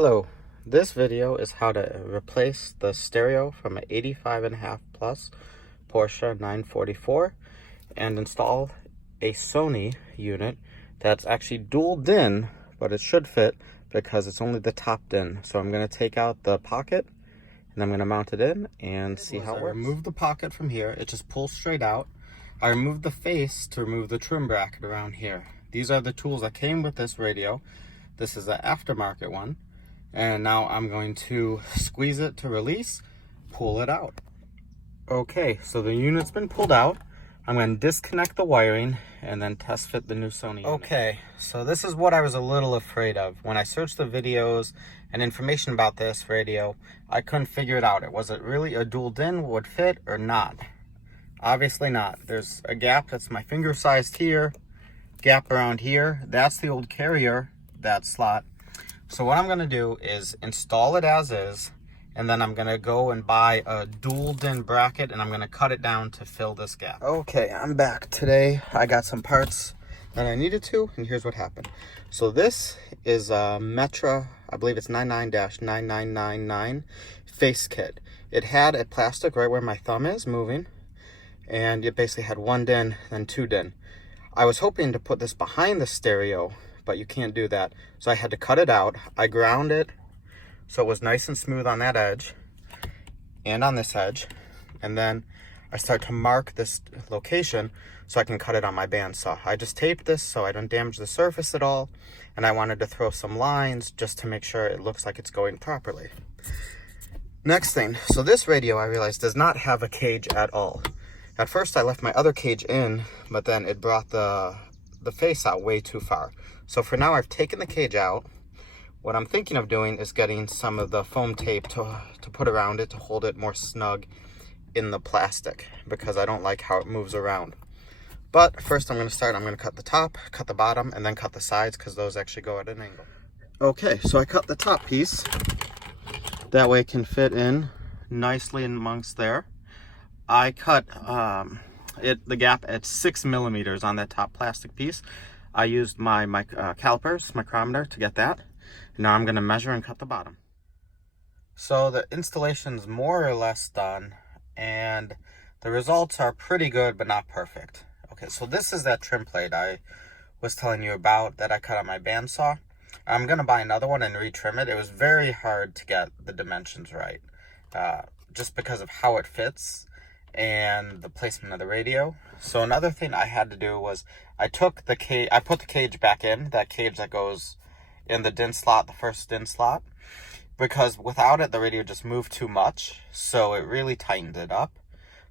Hello, this video is how to replace the stereo from an 85.5 plus Porsche 944 and install a Sony unit that's actually dual DIN, but it should fit because it's only the top DIN. So I'm going to take out the pocket and I'm going to mount it in and see how it works. I remove the pocket from here, it just pulls straight out. I removed the face to remove the trim bracket around here. These are the tools that came with this radio. This is an aftermarket one. And now I'm going to squeeze it to release, pull it out. Okay, so the unit's been pulled out. I'm going to disconnect the wiring and then test fit the new Sony unit. Okay, so this is what I was a little afraid of. When I searched the videos and information about this radio, I couldn't figure it out. Was it really a dual DIN would fit or not? Obviously not. There's a gap that's my finger sized here, gap around here. That's the old carrier, that slot. So what I'm going to do is install it as is, and then I'm going to go and buy a dual DIN bracket, and I'm going to cut it down to fill this gap. Okay, I'm back. Today I got some parts that I needed to, and here's what happened. So this is a Metra, I believe it's 99-9999 face kit. It had a plastic right where my thumb is moving, and it basically had one DIN, then two DIN. I was hoping to put this behind the stereo, but you can't do that. So I had to cut it out. I ground it so it was nice and smooth on that edge and on this edge. And then I start to mark this location so I can cut it on my bandsaw. I just taped this so I don't damage the surface at all. And I wanted to throw some lines just to make sure it looks like it's going properly. Next thing, so this radio I realized does not have a cage at all. At first I left my other cage in, but then it brought the face out way too far. So for now I've taken the cage out. What I'm thinking of doing is getting some of the foam tape to put around it to hold it more snug in the plastic, because I don't like how it moves around. But first I'm going to cut the top, cut the bottom, and then cut the sides, because those actually go at an angle. Okay, so I cut the top piece. That way it can fit in nicely amongst there. I cut the gap at 6 millimeters on that top plastic piece. I used my calipers, micrometer, to get that. Now I'm going to measure and cut the bottom. So the installation's more or less done, and the results are pretty good, but not perfect. Okay, so this is that trim plate I was telling you about that I cut on my bandsaw. I'm going to buy another one and retrim it. It was very hard to get the dimensions right, just because of how it fits and the placement of the radio. So another thing I had to do was I put the cage back in, that cage that goes in the DIN slot, the first DIN slot, because without it the radio just moved too much, so it really tightened it up.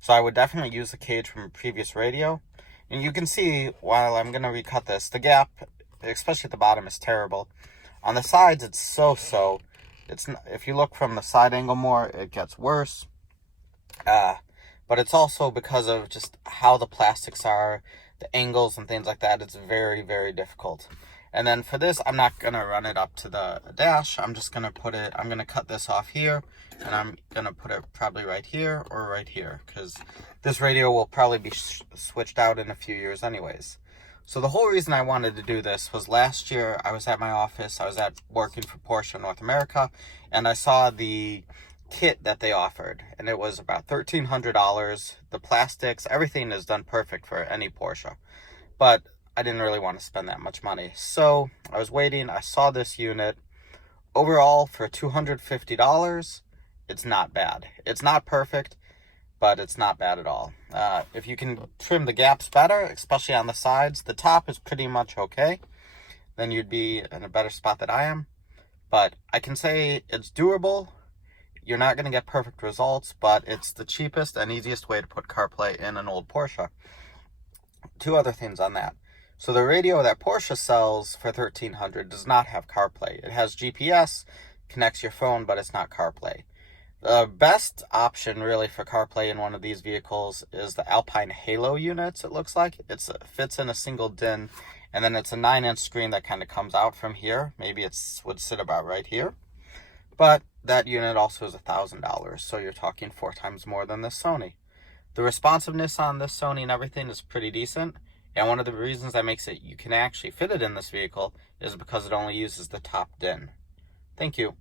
So I would definitely use the cage from a previous radio. And you can see, while I'm going to recut this, the gap, especially at the bottom, is terrible. On the sides it's so-so. If you look from the side angle more, it gets worse. But it's also because of just how the plastics are, the angles and things like that. It's very, very difficult. And then for this, I'm not going to run it up to the dash. I'm just going to I'm going to cut this off here, and I'm going to put it probably right here or right here, because this radio will probably be switched out in a few years anyways. So the whole reason I wanted to do this was last year I was at my office. I was working for Porsche North America, and I saw the kit that they offered, and it was about $1,300. The plastics, everything is done perfect for any Porsche, but I didn't really want to spend that much money. So I was waiting. I saw this unit. Overall, for $250, it's not bad. It's not perfect, but it's not bad at all. If you can trim the gaps better, especially on the sides, the top is pretty much okay, then you'd be in a better spot than I am. But I can say it's doable. You're not going to get perfect results, but it's the cheapest and easiest way to put CarPlay in an old Porsche. Two other things on that. So the radio that Porsche sells for $1,300 does not have CarPlay. It has GPS, connects your phone, but it's not CarPlay. The best option really for CarPlay in one of these vehicles is the Alpine Halo units, it looks like. It fits in a single DIN, and then it's a 9-inch screen that kind of comes out from here. Maybe it would sit about right here. But that unit also is $1,000, so you're talking 4 times more than this Sony. The responsiveness on this Sony and everything is pretty decent, and one of the reasons that makes it you can actually fit it in this vehicle is because it only uses the top DIN. Thank you.